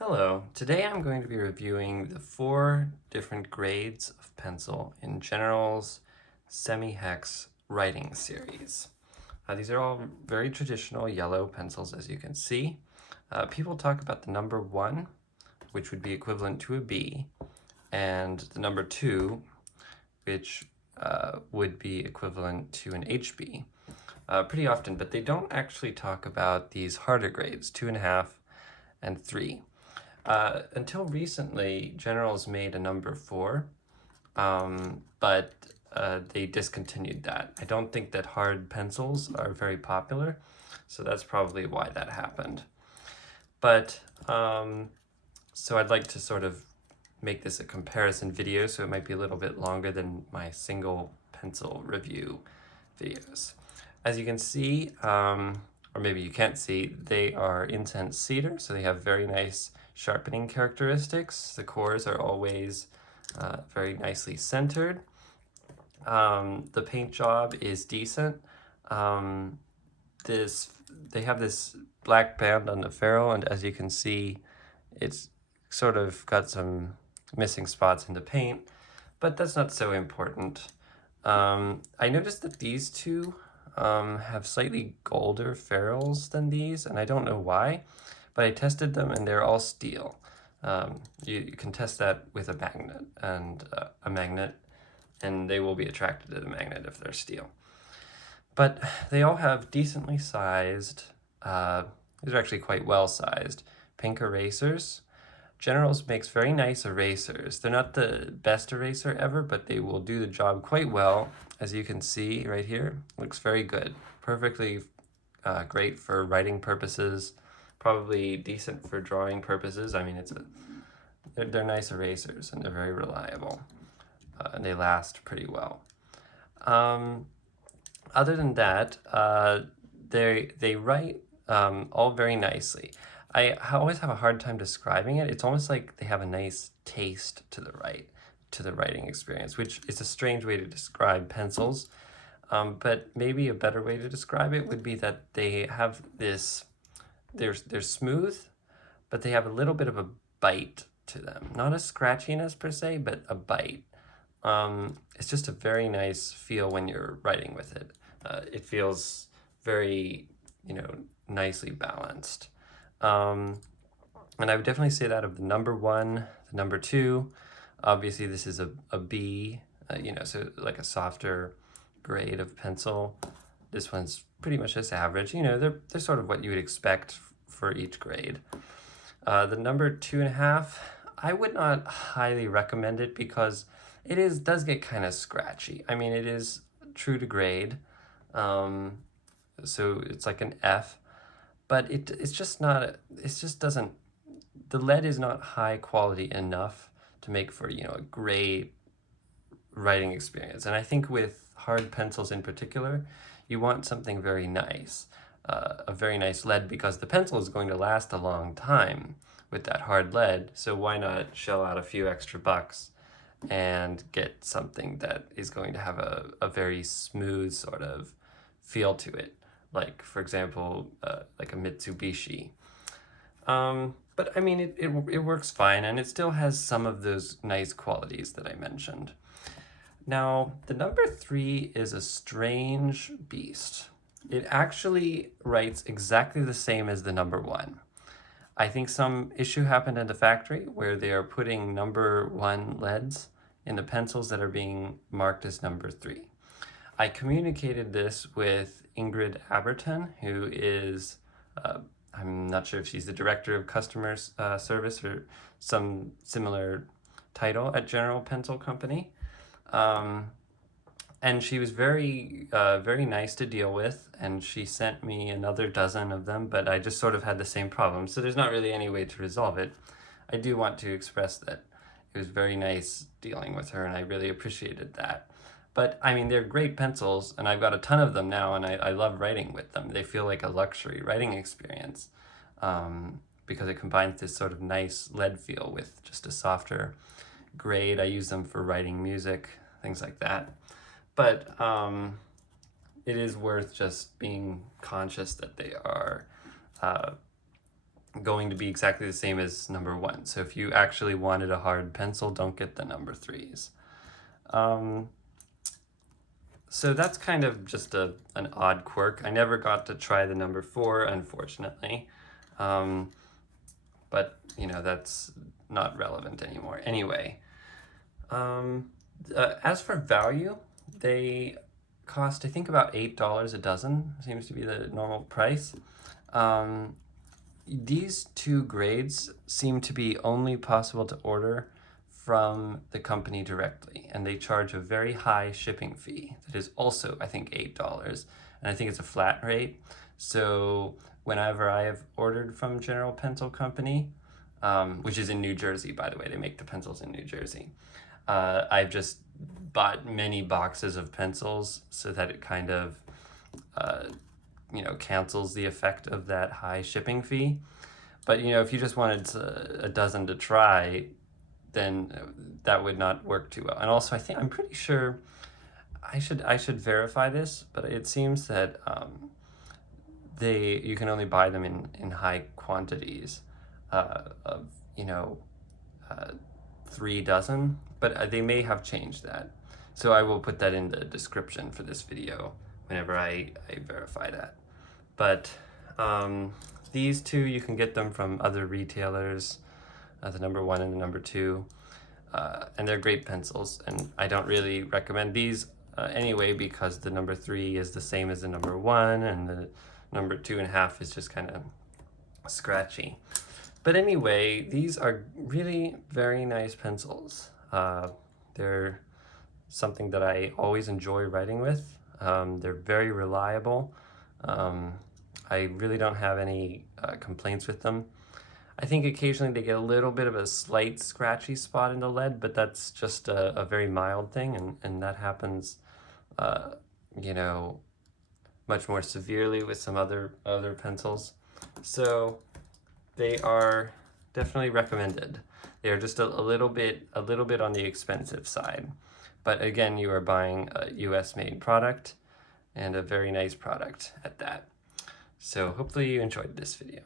Hello, today I'm going to be reviewing the 4 different grades of pencil in General's Semi-Hex writing series. These are all very traditional yellow pencils, as you can see. People talk about the number 1, which would be equivalent to a B, and the number 2, which would be equivalent to an HB. Pretty often, but they don't actually talk about these harder grades, 2.5 and 3. Until recently, General's made a number 4, but they discontinued that. I don't think that hard pencils are very popular, so that's probably why that happened. But, so I'd like to sort of make this a comparison video, so it might be a little bit longer than my single pencil review videos. As you can see, or maybe you can't see, they are incense cedar, so they have very nice sharpening characteristics. The cores are always very nicely centered. The paint job is decent. They have this black band on the ferrule, and as you can see, it's sort of got some missing spots in the paint, but that's not so important. I noticed that these two have slightly golder ferrules than these, and I don't know why, but I tested them and they're all steel. You can test that with a magnet, and they will be attracted to the magnet if they're steel. But they all have decently sized, these are actually quite well sized, pink erasers. General's makes very nice erasers. They're not the best eraser ever, but they will do the job quite well. As you can see right here, looks very good. Perfectly great for writing purposes, probably decent for drawing purposes. I mean, they're nice erasers and they're very reliable, and they last pretty well. Other than that, they write all very nicely. I always have a hard time describing it. It's almost like they have a nice taste to the writing experience, which is a strange way to describe pencils. But maybe a better way to describe it would be that they have this, they're smooth, but they have a little bit of a bite to them. Not a scratchiness per se, but a bite. It's just a very nice feel when you're writing with it. It feels very, nicely balanced. And I would definitely say that of the number 1, the number 2. Obviously, this is a B, so like a softer grade of pencil. This one's pretty much just average. They're sort of what you would expect for each grade. The number 2.5, I would not highly recommend it because it does get kind of scratchy. I mean, it is true to grade, so it's like an F, but it's just not, the lead is not high quality enough to make for, a great writing experience. And I think with hard pencils in particular, you want something very nice, a very nice lead, because the pencil is going to last a long time with that hard lead. So why not shell out a few extra bucks and get something that is going to have a very smooth sort of feel to it, like, for example, like a Mitsubishi. But I mean, it works fine, and it still has some of those nice qualities that I mentioned. Now, the number 3 is a strange beast. It actually writes exactly the same as the number 1. I think some issue happened at the factory where they are putting number 1 leads in the pencils that are being marked as number 3. I communicated this with Ingrid Abberton, who is, I'm not sure if she's the director of customer service or some similar title at General Pencil Company. And she was very nice to deal with, and she sent me another dozen of them, but I just sort of had the same problem, so there's not really any way to resolve it. I do want to express that it was very nice dealing with her, and I really appreciated that. But I mean, they're great pencils, and I've got a ton of them now, and I love writing with them. They feel like a luxury writing experience, because it combines this sort of nice lead feel with just a softer grade. I use them for writing music, things like that. But it is worth just being conscious that they are going to be exactly the same as number 1. So if you actually wanted a hard pencil, don't get the number 3s. So that's kind of just an odd quirk. I never got to try the number 4, unfortunately. But, you know, that's not relevant anymore. Anyway, as for value, they cost, I think, about $8 a dozen, seems to be the normal price. These two grades seem to be only possible to order from the company directly, and they charge a very high shipping fee that is also, I think, $8, and I think it's a flat rate. So whenever I have ordered from General Pencil Company, which is in New Jersey, by the way, they make the pencils in New Jersey, I've just bought many boxes of pencils so that it kind of you know, cancels the effect of that high shipping fee. But, you know, if you just wanted a dozen to try, then that would not work too well. And also, I'm pretty sure, I should verify this, but it seems that you can only buy them in high quantities of, you know, 3 dozen, but they may have changed that. So I will put that in the description for this video whenever I verify that. But these two, you can get them from other retailers, the number 1 and the number 2, and they're great pencils, and I don't really recommend these anyway, because the number 3 is the same as the number 1, and the number 2.5 is just kind of scratchy. But anyway, these are really very nice pencils. They're something that I always enjoy writing with. They're very reliable. I really don't have any complaints with them. I think occasionally they get a little bit of a slight scratchy spot in the lead, but that's just a very mild thing, and that happens, you know, much more severely with some other pencils. So they are definitely recommended. They are just a little bit on the expensive side. But again, you are buying a US made product, and a very nice product at that. So hopefully you enjoyed this video.